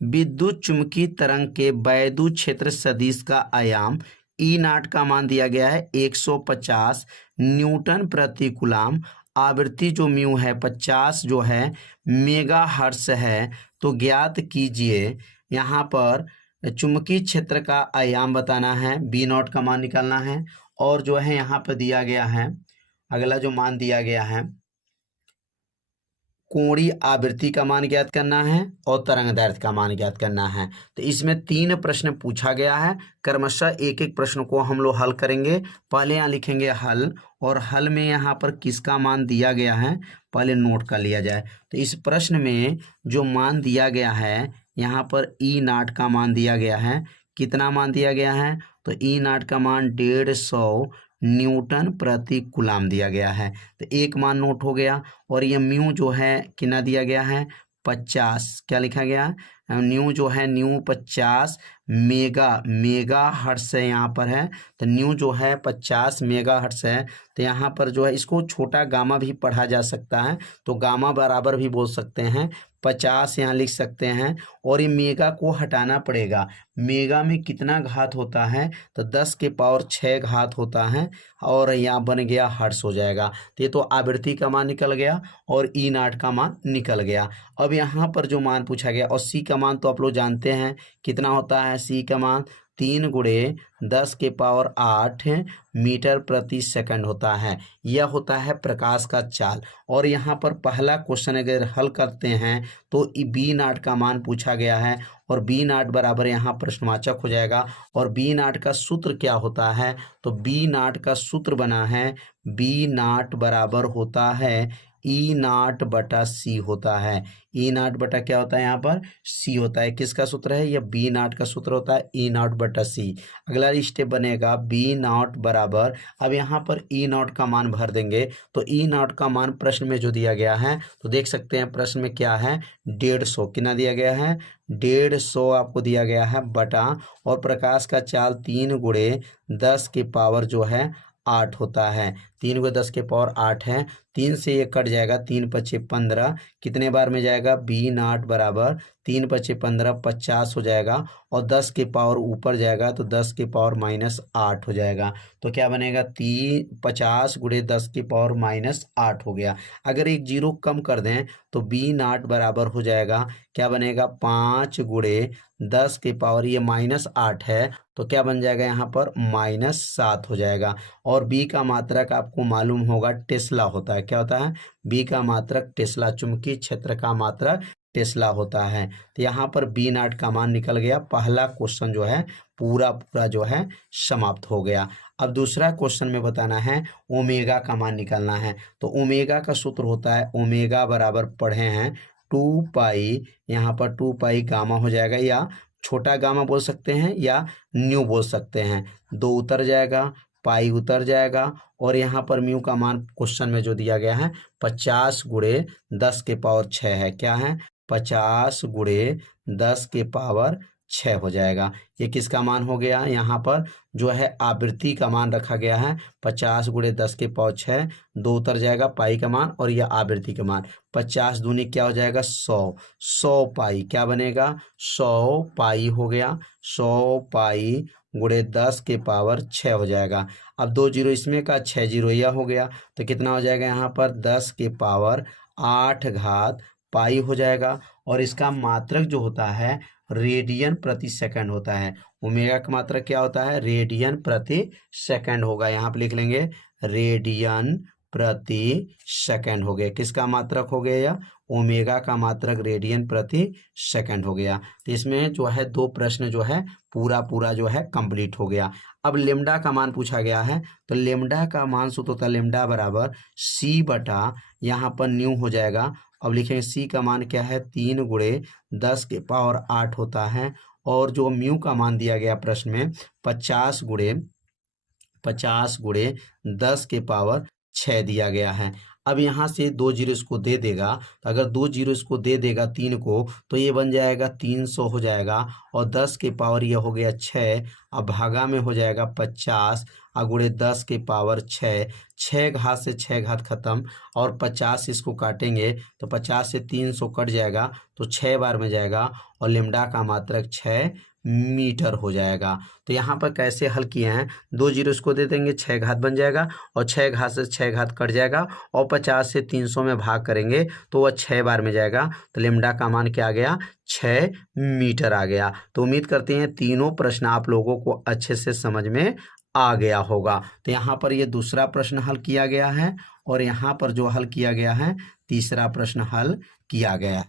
विद्युत चुम्बकीय तरंग के वैद्युत क्षेत्र सदिश का आयाम ई नॉट का मान दिया गया है 150 न्यूटन प्रति कूलम। आवृत्ति जो म्यू है 50 जो है मेगा हर्ट्ज है। तो ज्ञात कीजिए, यहाँ पर चुंबकीय क्षेत्र का आयाम बताना है, बी नॉट का मान निकालना है। और जो है यहाँ पर दिया गया है, अगला जो मान दिया गया है कोणीय आवृत्ति का मान ज्ञात करना है और तरंग दैर्ध्य का मान ज्ञात करना है। तो इसमें 3 प्रश्न पूछा गया है, क्रमशः एक एक प्रश्न को हम लोग हल करेंगे। पहले यहाँ लिखेंगे हल, और हल में यहाँ पर किसका मान दिया गया है पहले नोट कर लिया जाए। तो इस प्रश्न में जो मान दिया गया है यहाँ पर ई नॉट का मान दिया गया है। कितना मान दिया गया है? तो ई नॉट का मान 150 न्यूटन प्रति कूलम दिया गया है। तो एक मान नोट हो गया। और ये म्यू जो है कितना दिया गया है 50, क्या लिखा गया न्यू जो है न्यू 50 मेगा हर्ट्ज है यहाँ पर है। तो न्यू जो है 50 मेगा हर्ट्ज है। तो यहाँ पर जो है इसको छोटा गामा भी पढ़ा जा सकता है, तो गामा बराबर भी बोल सकते हैं, 50 यहाँ लिख सकते हैं। और ये मेगा को हटाना पड़ेगा। मेगा में कितना घात होता है? तो 10 के पावर 6 घात होता है, और यहाँ बन गया हर्ट्ज हो जाएगा। तो ये तो आवृत्ति का मान निकल गया और ई नॉट का मान निकल गया। अब यहाँ पर जो मान पूछा गया, और सी का मान तो आप लोग जानते हैं कितना होता है। सी का मान 3 × 10 के पावर 8 मीटर प्रति सेकंड होता है। यह होता है प्रकाश का चाल। और यहाँ पर पहला क्वेश्चन अगर हल करते हैं तो बी नॉट का मान पूछा गया है, और बी नॉट बराबर यहाँ प्रश्नवाचक हो जाएगा। और बी नॉट का सूत्र क्या होता है? तो बी नॉट का सूत्र बना है, बी नॉट बराबर होता है ई नॉट बटा सी होता है। ई नॉट बटा क्या होता है यहाँ पर? सी होता है। किसका सूत्र है? यह बी नॉट का सूत्र होता है, ई नॉट बटा सी। अगला स्टेप बनेगा बी नॉट बराबर, अब यहाँ पर ई नॉट का मान भर देंगे। तो ई नॉट का मान प्रश्न में जो दिया गया है, तो देख सकते हैं प्रश्न में क्या है 150 कितना दिया गया है 150 आपको दिया गया है बटा, और प्रकाश का चाल 3 × 10 के पावर जो है 8 होता है। 3 × 10 के पावर 8 है। 3 से ये कट जाएगा, 3 × 5 = 15, कितने बार में जाएगा? बी नॉट बराबर 3 × 5 = 15 50 हो जाएगा, और 10 के पावर ऊपर जाएगा तो 10 के पावर -8 हो जाएगा। तो क्या बनेगा 50 × 10 के पावर -8 हो गया। अगर एक जीरो कम कर दें तो बी नॉट बराबर हो जाएगा, क्या बनेगा 5 × 10 के पावर, ये -8 है तो क्या बन जाएगा यहाँ पर -7 हो जाएगा। और बी का मात्रक आपको मालूम होगा टेस्ला होता है। क्या होता है? बी का मात्रक टेस्ला, चुंबकीय क्षेत्र का मात्रक टेस्ला होता है। तो यहाँ पर बी नॉट का मान निकल गया। पहला क्वेश्चन जो है पूरा जो है समाप्त हो गया। अब दूसरा क्वेश्चन में बताना है ओमेगा का मान निकालना है। तो ओमेगा का सूत्र होता है, ओमेगा बराबर पढ़े हैं 2 पाई, यहाँ पर 2 पाई गामा हो जाएगा, या छोटा गामा बोल सकते हैं या न्यू बोल सकते हैं। 2 उतर जाएगा, पाई उतर जाएगा, और यहाँ पर म्यू का मान क्वेश्चन में जो दिया गया है 50 × 10 के पावर 6 है। क्या है? 50 × 10 के पावर 6 हो जाएगा। ये किसका मान हो गया? यहाँ पर जो है आवृत्ति का मान रखा गया है 50 × 10 के पावर 6, 2 उतर जाएगा, पाई का मान, और यह आवृत्ति का मान 50 दूनी क्या हो जाएगा 100 पाई, क्या बनेगा 100 पाई हो गया। 100 पाई × 10 के पावर 6 हो जाएगा। अब 2 जीरो इसमें का, 6 जीरो यह हो गया, तो कितना हो जाएगा यहाँ पर 10 के पावर 8 घात पाई हो जाएगा। और इसका मात्रक जो होता है रेडियन प्रति सेकंड होता है। ओमेगा का मात्रक क्या होता है? रेडियन प्रति सेकंड होगा। यहाँ पे लिख लेंगे रेडियन प्रति सेकंड हो गया। किसका मात्रक हो गया? या ओमेगा का मात्रक रेडियन प्रति सेकंड हो गया। तो इसमें जो है 2 प्रश्न जो है पूरा जो है कंप्लीट हो गया। अब लेमडा का मान पूछा गया है। तो लेमडा का मान सूत्र होता है लेमडा बराबर सी बटा, यहाँ पर न्यू हो जाएगा। अब लिखेंगे सी का मान क्या है 3 × 10 के पावर 8 होता है। और जो म्यू का मान दिया गया प्रश्न में 50 × 10 के पावर 6 दिया गया है। अब यहाँ से 2 जीरो इसको दे देगा, तो अगर 2 जीरो इसको दे देगा 3 को, तो ये बन जाएगा 300 हो जाएगा, और 10 के पावर ये हो गया 6, अब भागा में हो जाएगा 50, गुणे 10 के पावर 6, 6 घात से 6 घात खत्म, और 50 इसको काटेंगे तो 50 से 300 कट जाएगा, तो 6 बार में जाएगा, और लेमडा का मात्रक 6 मीटर हो जाएगा। तो यहाँ पर कैसे हल किए हैं, 2 जीरो इसको दे देंगे, 6 घात बन जाएगा, और 6 घात से 6 घात कट जाएगा, और 50 से 300 में भाग करेंगे तो वह 6 बार में जाएगा, तो लेमडा का मान क्या आ गया, 6 मीटर आ गया। तो उम्मीद करते हैं तीनों प्रश्न आप लोगों को अच्छे से समझ में आ गया होगा। तो यहाँ पर ये दूसरा प्रश्न हल किया गया है, और यहाँ पर जो हल किया गया है तीसरा प्रश्न हल किया गया है।